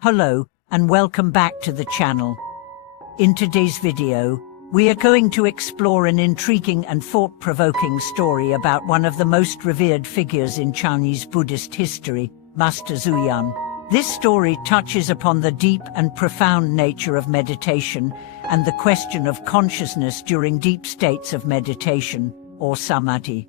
Hello, and welcome back to the channel. In today's video, we are going to explore an intriguing and thought-provoking story about one of the most revered figures in Chinese Buddhist history, Master Zuyan. This story touches upon the deep and profound nature of meditation and the question of consciousness during deep states of meditation, or Samadhi.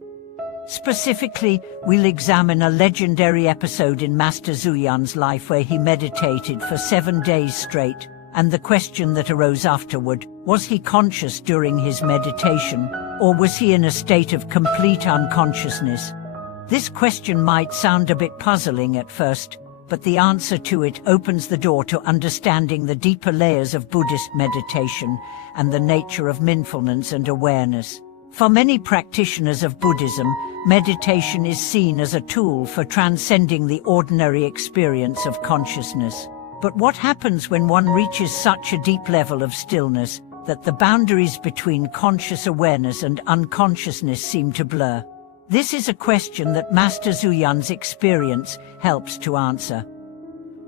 Specifically, we'll examine a legendary episode in Master Zuyan's life where he meditated for 7 days straight, and the question that arose afterward: was he conscious during his meditation, or was he in a state of complete unconsciousness? This question might sound a bit puzzling at first, but the answer to it opens the door to understanding the deeper layers of Buddhist meditation and the nature of mindfulness and awareness. For many practitioners of Buddhism, meditation is seen as a tool for transcending the ordinary experience of consciousness. But what happens when one reaches such a deep level of stillness that the boundaries between conscious awareness and unconsciousness seem to blur? This is a question that Master Zuyan's experience helps to answer.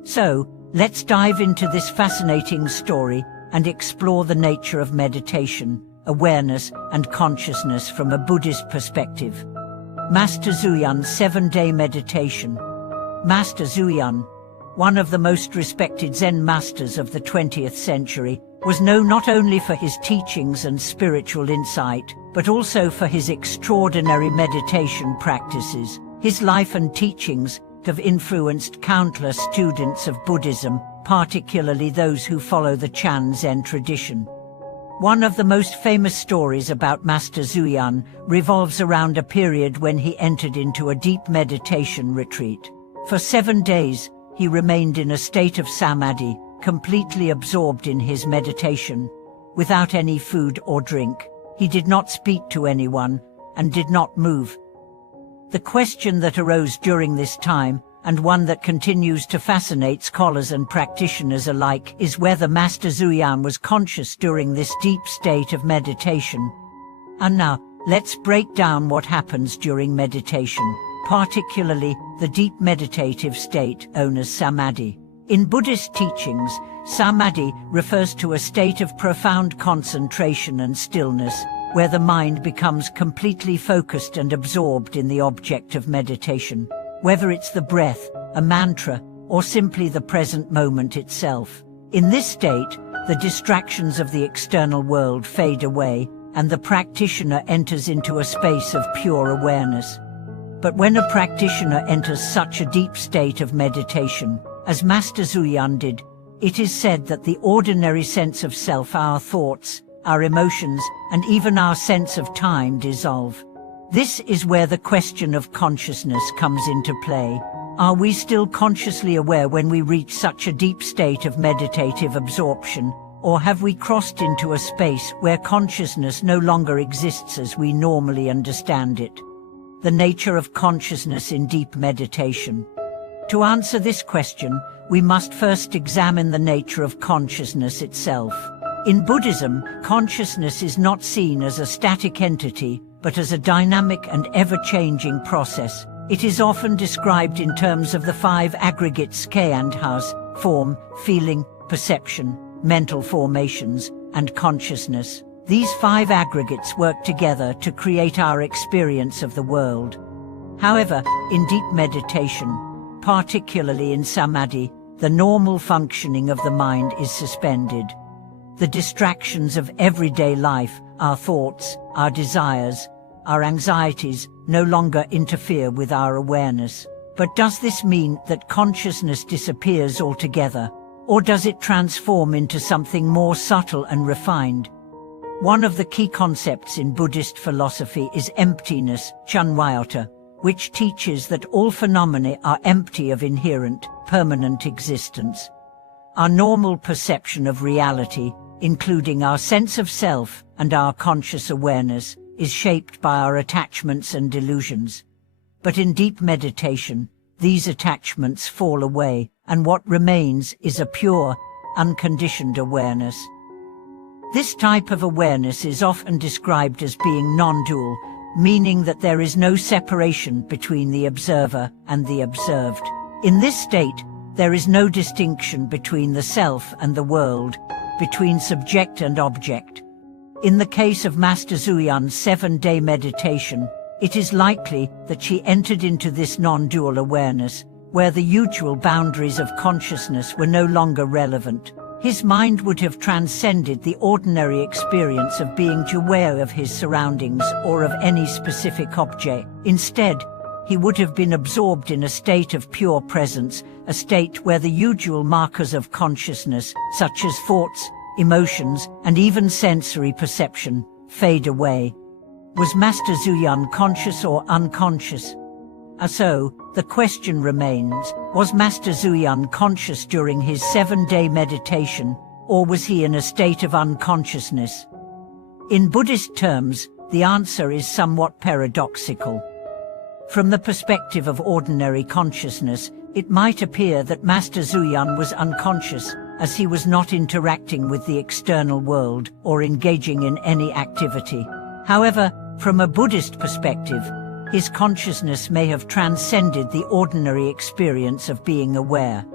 So, let's dive into this fascinating story and explore the nature of meditation, awareness, and consciousness from a Buddhist perspective. Master Zuyan's 7-day meditation. Master Zuyan, one of the most respected Zen masters of the 20th century, was known not only for his teachings and spiritual insight, but also for his extraordinary meditation practices. His life and teachings have influenced countless students of Buddhism, particularly those who follow the Chan Zen tradition. One of the most famous stories about Master Zuyan revolves around a period when he entered into a deep meditation retreat. For 7 days, he remained in a state of samadhi, completely absorbed in his meditation, without any food or drink. He did not speak to anyone, and did not move. The question that arose during this time, and one that continues to fascinate scholars and practitioners alike, is whether Master Zuyan was conscious during this deep state of meditation. And now, let's break down what happens during meditation, particularly the deep meditative state known as Samadhi. In Buddhist teachings, Samadhi refers to a state of profound concentration and stillness, where the mind becomes completely focused and absorbed in the object of meditation, whether it's the breath, a mantra, or simply the present moment itself. In this state, the distractions of the external world fade away, and the practitioner enters into a space of pure awareness. But when a practitioner enters such a deep state of meditation, as Master Zuyan did, it is said that the ordinary sense of self, our thoughts, our emotions, and even our sense of time dissolve. This is where the question of consciousness comes into play. Are we still consciously aware when we reach such a deep state of meditative absorption, or have we crossed into a space where consciousness no longer exists as we normally understand it? The nature of consciousness in deep meditation. To answer this question, we must first examine the nature of consciousness itself. In Buddhism, consciousness is not seen as a static entity, but as a dynamic and ever-changing process. It is often described in terms of the 5 aggregates khandhas: form, feeling, perception, mental formations, and consciousness. These 5 aggregates work together to create our experience of the world. However, in deep meditation, particularly in Samadhi, the normal functioning of the mind is suspended. The distractions of everyday life, our thoughts, our desires, our anxieties, no longer interfere with our awareness. But does this mean that consciousness disappears altogether, or does it transform into something more subtle and refined? One of the key concepts in Buddhist philosophy is emptiness, Chunwayota, which teaches that all phenomena are empty of inherent, permanent existence. Our normal perception of reality, including our sense of self and our conscious awareness, is shaped by our attachments and delusions. But in deep meditation, these attachments fall away, and what remains is a pure, unconditioned awareness. This type of awareness is often described as being non-dual, meaning that there is no separation between the observer and the observed. In this state, There is no distinction between the self and the world, between subject and object. In the case of Master Xuyan's 7-day meditation, it is likely that she entered into this non-dual awareness, where the usual boundaries of consciousness were no longer relevant. His mind would have transcended the ordinary experience of being aware of his surroundings or of any specific object. Instead, he would have been absorbed in a state of pure presence, a state where the usual markers of consciousness, such as thoughts, emotions, and even sensory perception, fade away. Was Master Xuyan conscious or unconscious? So, the question remains, was Master Xuyan conscious during his 7-day meditation, or was he in a state of unconsciousness? In Buddhist terms, the answer is somewhat paradoxical. From the perspective of ordinary consciousness, it might appear that Master Xuyan was unconscious, as he was not interacting with the external world or engaging in any activity. However, from a Buddhist perspective, his consciousness may have transcended the ordinary experience of being aware.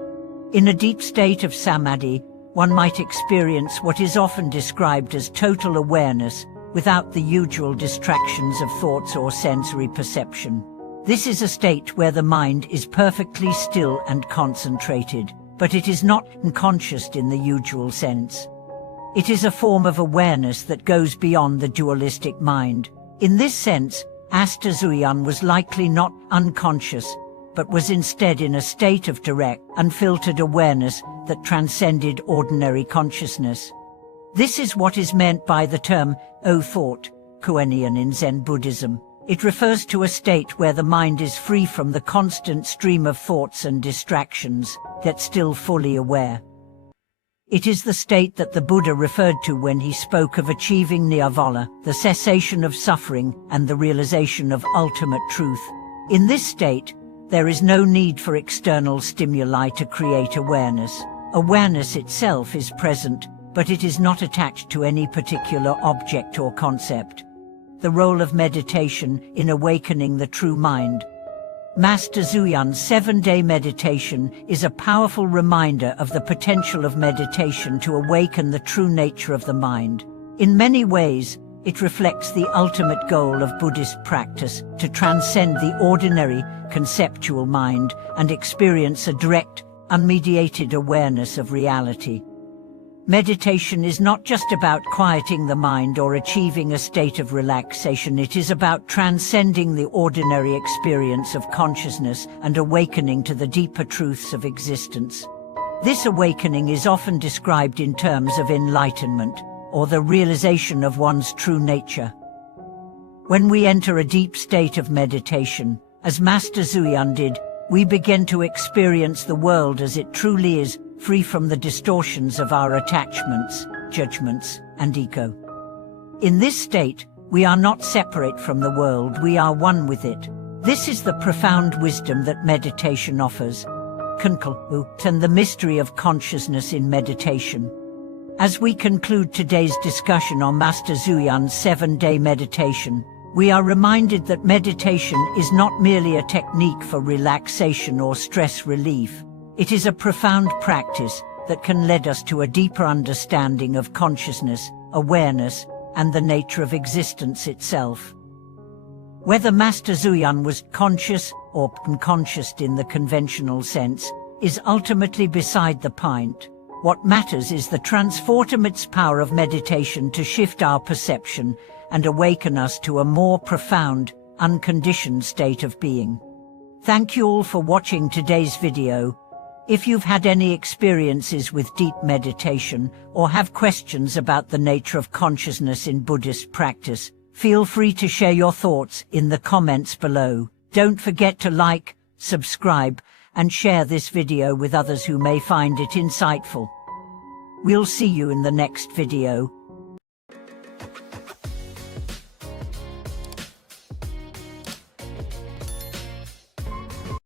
In a deep state of Samadhi, one might experience what is often described as total awareness, without the usual distractions of thoughts or sensory perception. This is a state where the mind is perfectly still and concentrated, but it is not unconscious in the usual sense. It is a form of awareness that goes beyond the dualistic mind. In this sense, Master Xuyan was likely not unconscious, but was instead in a state of direct, unfiltered awareness that transcended ordinary consciousness. This is what is meant by the term "O thought," Kuenian in Zen Buddhism. It refers to a state where the mind is free from the constant stream of thoughts and distractions, yet still fully aware. It is the state that the Buddha referred to when he spoke of achieving nirvana, the cessation of suffering and the realization of ultimate truth. In this state, there is no need for external stimuli to create awareness. Awareness itself is present, but it is not attached to any particular object or concept. The role of meditation in awakening the true mind. Master Xuyan's 7-day meditation is a powerful reminder of the potential of meditation to awaken the true nature of the mind. In many ways, it reflects the ultimate goal of Buddhist practice, to transcend the ordinary, conceptual mind and experience a direct, unmediated awareness of reality. Meditation is not just about quieting the mind or achieving a state of relaxation. It is about transcending the ordinary experience of consciousness and awakening to the deeper truths of existence. This awakening is often described in terms of enlightenment, or the realization of one's true nature. When we enter a deep state of meditation, as Master Xuyan did, we begin to experience the world as it truly is, free from the distortions of our attachments, judgments, and ego. In this state, we are not separate from the world, we are one with it. This is the profound wisdom that meditation offers. Consciou, and the mystery of consciousness in meditation. As we conclude today's discussion on Master Xuyan's 7-day meditation, we are reminded that meditation is not merely a technique for relaxation or stress relief. It is a profound practice that can lead us to a deeper understanding of consciousness, awareness, and the nature of existence itself. Whether Master Xuyan was conscious or unconscious in the conventional sense is ultimately beside the point. What matters is the transformative power of meditation to shift our perception and awaken us to a more profound, unconditioned state of being. Thank you all for watching today's video. If you've had any experiences with deep meditation or have questions about the nature of consciousness in Buddhist practice, feel free to share your thoughts in the comments below. Don't forget to like, subscribe, and share this video with others who may find it insightful. We'll see you in the next video.